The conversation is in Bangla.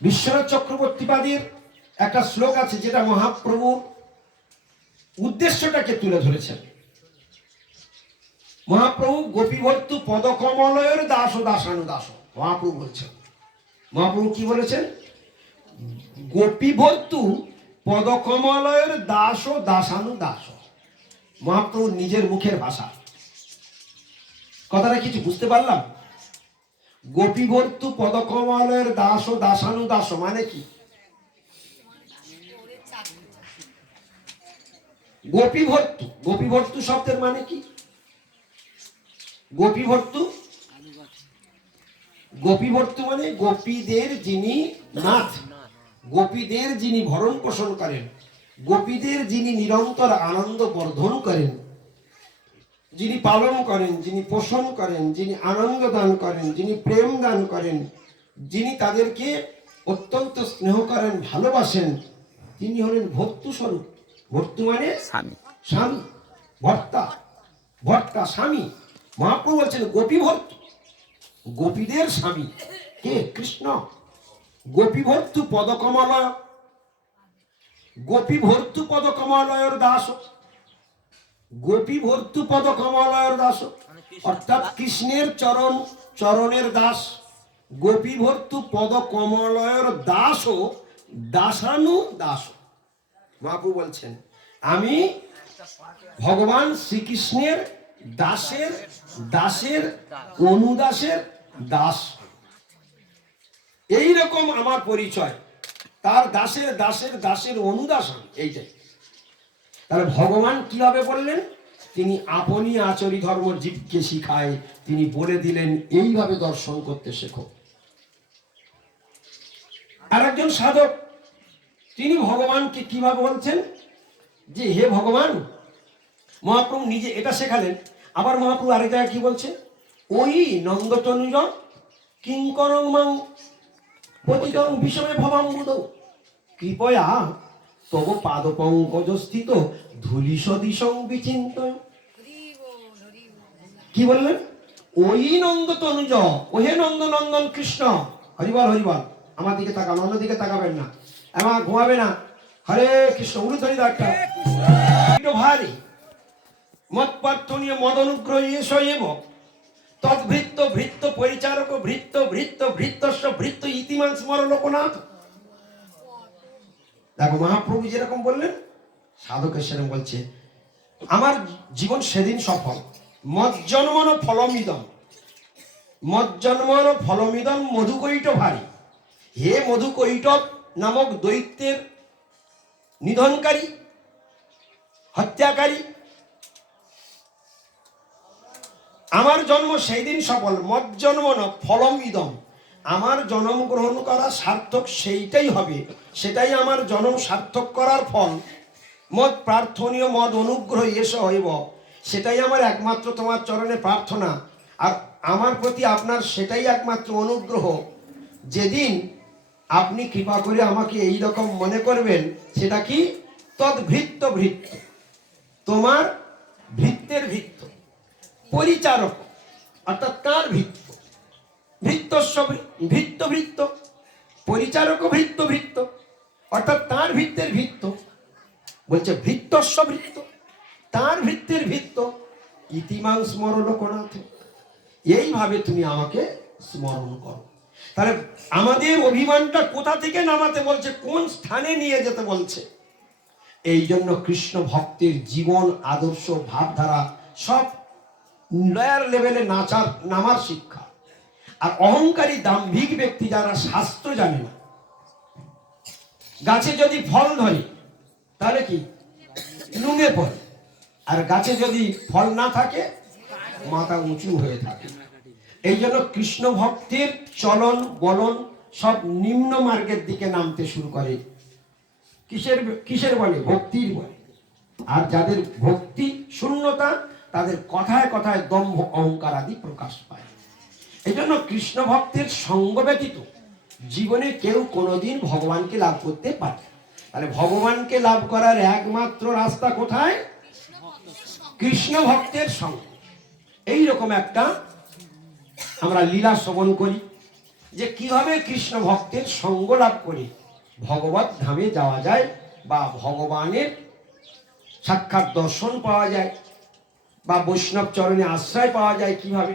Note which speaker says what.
Speaker 1: বিশ্বনাথ চক্রবর্তীবাদীর একটা শ্লোক আছে যেটা মহাপ্রভু উদ্দেশ্যটাকে তুলে ধরেছেন। মহাপ্রভু গোপীভর্তু পদকমলয়ের দাস ও দাসানু দাস মহাপ্রভু বলছেন। মহাপ্রভু কি বলেছেন? গোপীভর্তু পদকমলয়ের দাস ও দাসানু দাস মহাপ্রভু নিজের মুখের ভাষা। কথাটা কিছু বুঝতে পারলাম? গোপীভর্তু পদকমলের দাস ও দাসানু দাস মানে কি? গোপীভর্তু গোপীভর্তু শব্দের মানে কি? গোপীভর্তু গোপীভর্তু মানে গোপীদের যিনি নাথ, গোপীদের যিনি ভরণ পোষণ করেন, গোপীদের যিনি নিরন্তর আনন্দ বর্ধন করেন। যিনি পালন করেন যিনি পোষণ করেন যিনি আনন্দ দান করেন যিনি প্রেম দান করেন যিনি তাদেরকে অত্যন্ত স্নেহ করেন ভালোবাসেন তিনি হলেন ভক্তু স্বরূপ। ভক্তু মানে
Speaker 2: স্বামী।
Speaker 1: স্বামী ভর্তা ভর্তা স্বামী। মহাপ্রভু বলছেন গোপী ভর্ত গোপীদের স্বামী। কে? কৃষ্ণ। গোপী ভর্তু পদকমল গোপী ভর্তু পদকমলয়ের দাস। গোপী ভর্তু পদকমলয়ের দাস। অর্থাৎ কৃষ্ণের চরণ, চরণের দাস। গোপী ভর্তু পদকমলয়ের দাস দাসানু দাস মহাপ্রভু বলছেন, আমি ভগবান শ্রীকৃষ্ণের দাসের দাসের অনুদাসের দাস। এই রকম আমার পরিচয়। তার দাসের দাসের দাসের অনুদাস এইটাই। তাহলে ভগবান কীভাবে বললেন? তিনি আপনি আচরি ধর্ম জীবকে শিখায়, তিনি বলে দিলেন, এইভাবে দর্শন করতে শেখো। আর একজন সাধক, তিনি ভগবানকে কীভাবে বলছেন? যে হে ভগবান, মহাপ্রভু নিজে এটা শেখালেন, আবার মহাপ্রভু আরেক জায়গায় কি বলছে? ওই নন্দতনুজ কিঙ্করং মাং পতিতং বিষমে ভবাম্বুদ কৃপয়া তব পাদ পঙ্কজ স্থিত ধুলি সদিশং বিচিন্ত। কি বললেন? ওই নন্দ তনুজ ওহে নন্দ নন্দন কৃষ্ণ। হরিবল হরিবল, আমার দিকে তাকান অন্য দিকে তাকাবেন না। আমার ঘুমাবে না। হরে কৃষ্ণ উলুধরি একটা ভারী। মত প্রার্থনীয় মদ অনুগ্রহ এসো এব তদ্ভৃত্ত ভৃত্ত পরিচারক ভৃত্ত ভৃত্ত ভৃত্তস্ব ভৃত্ত ইতিমান স্মর লোকনাথ দেখো মহাপ্রভু যেরকম বললেন, সাধকের সেরকম বলছে, আমার জীবন সেদিন সফল। মজ্জন্মন ফলমিদম। মজ্জন্মন ফলমিদম মধুকৈট ভারী। হে মধুকৈটব নামক দৈত্যের নিধনকারী, হত্যাকারী, আমার জন্ম সেই দিন সফল। মত জন্ম ন ফলম ইদম আমার জন্ম গ্রহণ করা সার্থক সেইটাই হবে। সেটাই আমার জন্ম সার্থক করার ফল। মদ প্রার্থনীয়, মদ অনুগ্রহ এসে হইব সেটাই আমার একমাত্র তোমার চরণে প্রার্থনা। আর আমার প্রতি আপনার সেটাই একমাত্র অনুগ্রহ। যেদিন আপনি কৃপা করে আমাকে এই রকম মনে করবেন, সেটা কি? তদ্ভৃত্ত ভৃত্ত। তোমার ভৃত্যের ভৃত্ত। পরিচারক। অর্থাৎ তার ভৃত্ত? ভৃত্ত ভৃত্ত পরিচারক ভৃত্ত ভৃত্ত অর্থাৎ তার ভৃত্তের ভৃত্ত। বলছে ভৃত্তস্ব ভৃত্ত, তার ভৃত্তের ভৃত্ত। ইতিমাং স্মরণ কোনাথ এইভাবে তুমি আমাকে স্মরণ করো। তাহলে আমাদের অভিমানটা কোথা থেকে নামাতে বলছে? কোন স্থানে নিয়ে যেতে বলছে? এই জন্য কৃষ্ণ ভক্তের জীবন, আদর্শ, ভাবধারা সব লয়ার লেভেলে নাচার, নামার শিক্ষা। আর অহংকারী দাম্ভিক ব্যক্তি যারা শাস্ত্র জানে না, গাছে যদি ফল ধরে, তাহলে কি? নুঙে পড়ে। আর গাছে যদি ফল না থাকে, মাথা উঁচু হয়ে থাকে। এই জন্য কৃষ্ণ ভক্তের চলন, বলন সব নিম্ন মার্গের দিকে নামতে শুরু করে। কিসের কিসের বলে? ভক্তির বলে। আর যাদের ভক্তি শূন্যতা, তাদের কথায় কথায় দম্ভ, অহংকার আদি প্রকাশ পায়। এই জন্য কৃষ্ণ ভক্তের সঙ্গ ব্যতীত জীবনে কেউ কোনোদিন ভগবানকে লাভ করতে পারে। তাহলে ভগবানকে লাভ করার একমাত্র রাস্তা কোথায়? কৃষ্ণ ভক্তের সঙ্গ। এই রকম একটা আমরা লীলা শ্রবণ করি যে কীভাবে কৃষ্ণ ভক্তের সঙ্গ লাভ করে ভগবত ধামে যাওয়া যায় বা ভগবানের সাক্ষাৎ দর্শন পাওয়া যায় বা বৈষ্ণব চরণে আশ্রয় পাওয়া যায় কীভাবে।